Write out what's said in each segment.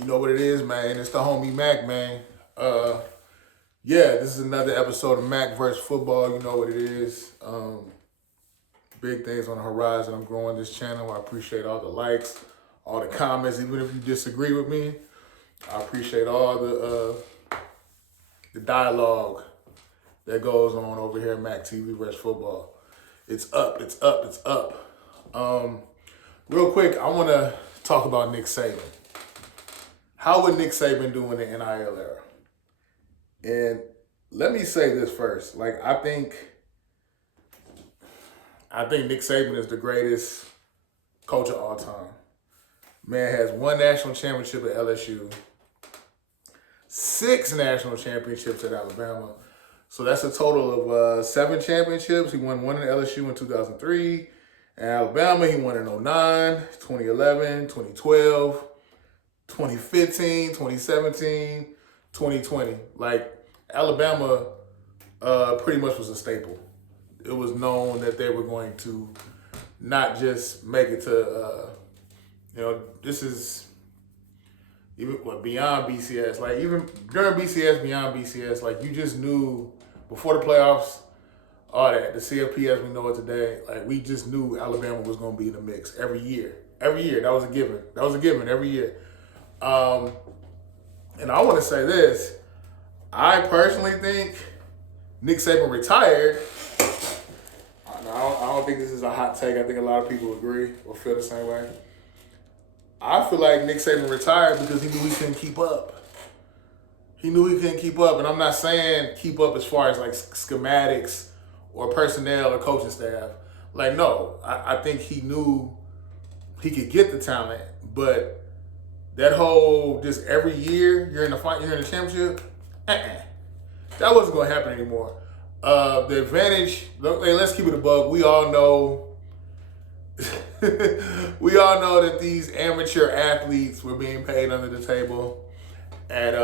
You know what it is, man. It's the homie Mac, man. Yeah, this is another episode of Mac versus Football. You know what it is. Big things on the horizon. I'm growing this channel. I appreciate all the likes, all the comments, even if you disagree with me. I appreciate all the dialogue that goes on over here at Mac TV versus Football. It's up, it's up, it's up. Real quick, I want to talk about Nick Saban. How would Nick Saban do in the NIL era? And let me say this first. I think Nick Saban is the greatest coach of all time. Man has one national championship at LSU, 6 national championships at Alabama. So that's a total of 7 championships. He won one at LSU in 2003. At Alabama, he won in 2009, 2011, 2012, 2015, 2017, 2020. Alabama pretty much was a staple. It was known that they were going to not just make it to, this is even beyond BCS. Even during BCS, beyond BCS, you just knew before the playoffs, all that, the CFP as we know it today, we just knew Alabama was going to be in the mix every year. Every year, that was a given. That was a given every year. And I want to say this. I personally think Nick Saban retired. I don't think this is a hot take. I think a lot of people agree or feel the same way. I feel like Nick Saban retired because he knew he couldn't keep up. He knew he couldn't keep up. And I'm not saying keep up as far as schematics or personnel or coaching staff. No, I think he knew he could get the talent, but that whole just every year you're in the fight, you're in the championship, that wasn't going to happen anymore. The advantage, let's keep it a bug. We all know that these amateur athletes were being paid under the table at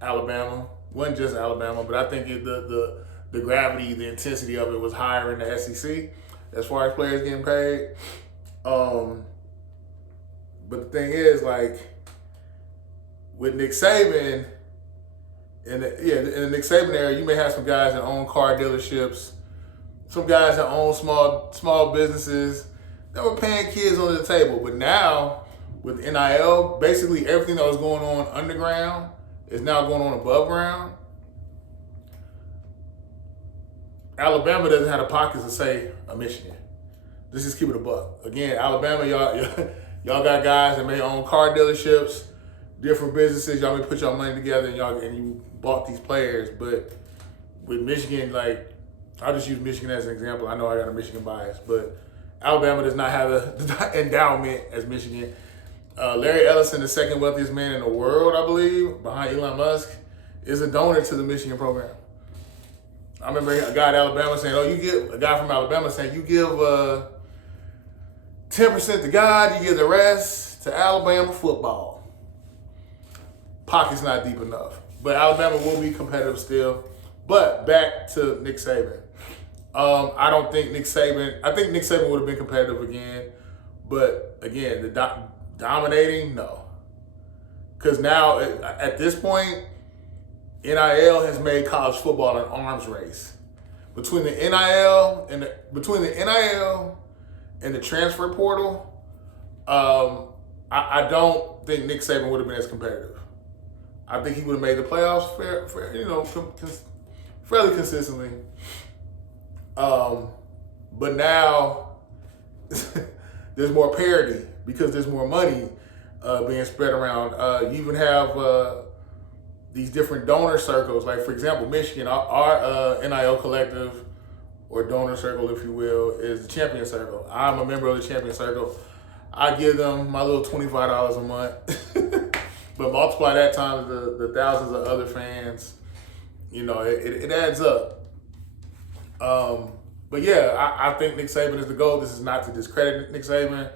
Alabama. Wasn't just Alabama, but I think the gravity, the intensity of it was higher in the SEC as far as players getting paid. But the thing is, with Nick Saban, in the Nick Saban era, you may have some guys that own car dealerships, some guys that own small businesses that were paying kids under the table. But now, with NIL, basically everything that was going on underground is now going on above ground. Alabama doesn't have the pockets to say a Michigan. Let's just keep it a buck. Again, Alabama, y'all got guys that may own car dealerships, different businesses. Y'all may put y'all money together and you bought these players. But with Michigan, I'll just use Michigan as an example. I know I got a Michigan bias, but Alabama does not have the endowment as Michigan. Larry Ellison, the second wealthiest man in the world, I believe, behind Elon Musk, is a donor to the Michigan program. I remember a guy at Alabama saying, a guy from Alabama saying, you give 10% to God, you give the rest to Alabama football. Pocket's not deep enough. But Alabama will be competitive still. But back to Nick Saban. I think Nick Saban would have been competitive again. But again, the dominating, no. Because now, at this point, NIL has made college football an arms race. Between the NIL and the transfer portal, I don't think Nick Saban would have been as competitive. I think he would have made the playoffs fairly consistently. But now there's more parity because there's more money being spread around. You even have these different donor circles. For example, Michigan, our NIL collective, or donor circle, if you will, is the Champion Circle. I'm a member of the Champion Circle. I give them my little $25 a month. But multiply that times the thousands of other fans, it adds up. But yeah, I think Nick Saban is the GOAT. This is not to discredit Nick Saban.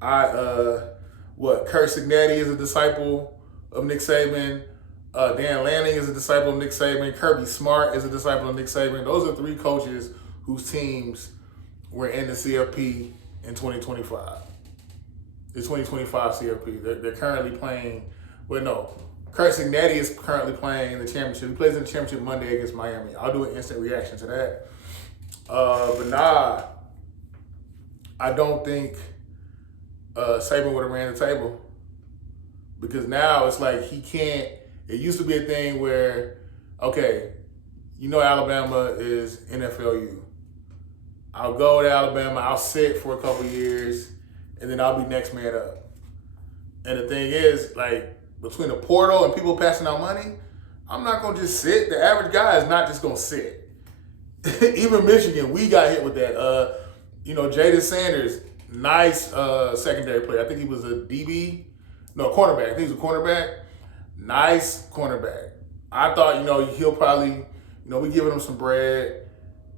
Kurt Signetti is a disciple of Nick Saban. Dan Lanning is a disciple of Nick Saban. Kirby Smart is a disciple of Nick Saban. Those are 3 coaches whose teams were in the CFP in 2025. The 2025 CFP. They're currently playing Well, no. Kurt Signetti is currently playing the championship. He plays in the championship Monday against Miami. I'll do an instant reaction to that. But nah, I don't think Saban would have ran the table. Because now it's like he can't. It used to be a thing where, okay, you know Alabama is NFLU. I'll go to Alabama, I'll sit for a couple years, and then I'll be next man up. And the thing is, like, between the portal and people passing out money, I'm not going to just sit. The average guy is not just going to sit. Even Michigan, we got hit with that. Jaden Sanders, nice secondary player. I think he was a DB. No, cornerback. I think he was a cornerback. Nice cornerback. I thought, he'll probably, we giving him some bread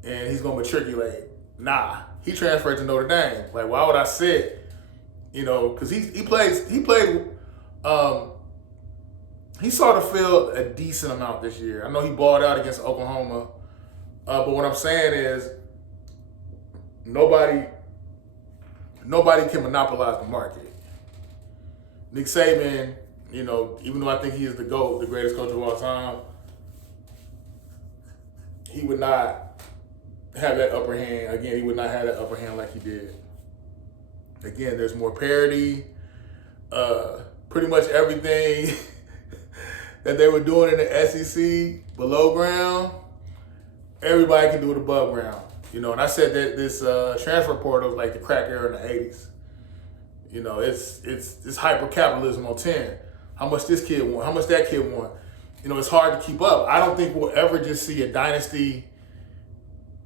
and he's going to matriculate. Nah, he transferred to Notre Dame. Like, why would I sit? Because he saw the field a decent amount this year. I know he balled out against Oklahoma. But what I'm saying is nobody can monopolize the market. Nick Saban, even though I think he is the GOAT, the greatest coach of all time, he would not have that upper hand. Again, he would not have that upper hand like he did. Again, there's more parity. Pretty much everything that they were doing in the SEC below ground, everybody can do it above ground. And I said that this transfer portal was like the crack era in the 80s. It's hyper capitalism on 10. How much this kid want? How much that kid want? It's hard to keep up. I don't think we'll ever just see a dynasty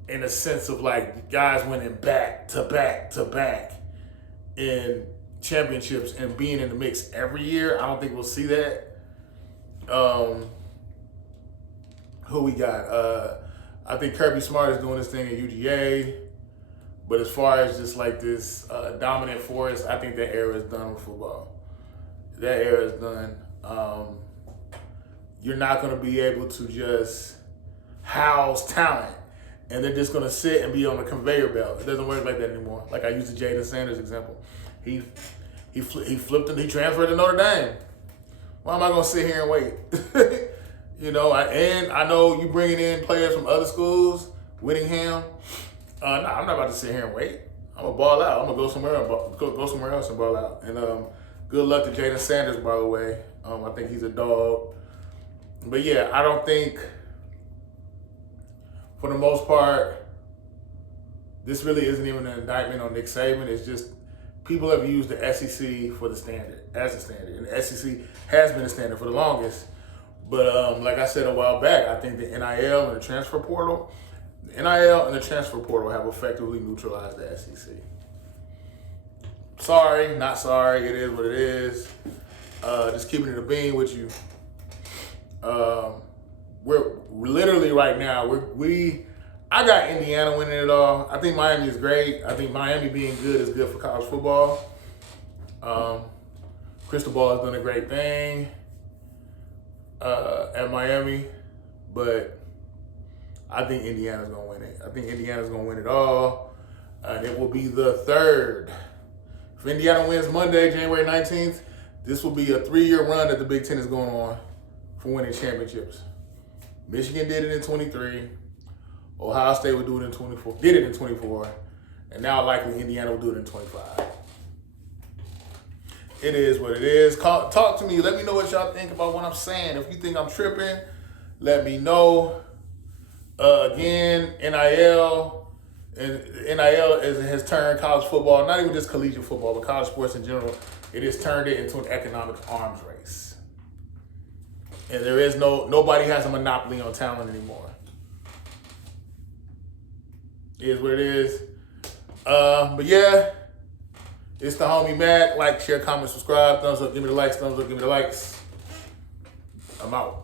in a sense of like guys winning back to back to back in championships and being in the mix every year. I don't think we'll see that. Who we got? I think Kirby Smart is doing this thing at UGA. But as far as just like this dominant force, I think that era is done with football. That era is done. You're not going to be able to just house talent and they're just going to sit and be on a conveyor belt. It doesn't work like that anymore. Like I used the Jaden Sanders example. He flipped and he transferred to Notre Dame. Why am I going to sit here and wait? And I know you bringing in players from other schools, Whittingham. No, I'm not about to sit here and wait. I'm gonna ball out. I'm gonna go somewhere else and ball out. And good luck to Jaden Sanders, by the way. I think he's a dog. But yeah, I don't think, for the most part, this really isn't even an indictment on Nick Saban. It's just people have used the SEC for the standard, as a standard. And the SEC has been a standard for the longest. But like I said a while back, I think the NIL and the transfer portal have effectively neutralized the SEC. Sorry, not sorry. It is what it is. Just keeping it a bean with you. We're literally right now. I got Indiana winning it all. I think Miami is great. I think Miami being good is good for college football. Cristobal has done a great thing at Miami, but I think Indiana's going to win it. I think Indiana's going to win it all. And it will be the third. If Indiana wins Monday, January 19th, this will be a 3-year run that the Big Ten is going on for winning championships. Michigan did it in 23. Ohio State will do it in 24. Did it in 24. And now likely Indiana will do it in 25. It is what it is. Talk to me. Let me know what y'all think about what I'm saying. If you think I'm tripping, let me know. Again, NIL has turned college football, not even just collegiate football, but college sports in general, it has turned it into an economic arms race. And there is nobody has a monopoly on talent anymore. It is what it is. But yeah, it's the homie Mac. Like, share, comment, subscribe, thumbs up, give me the likes, thumbs up, give me the likes. I'm out.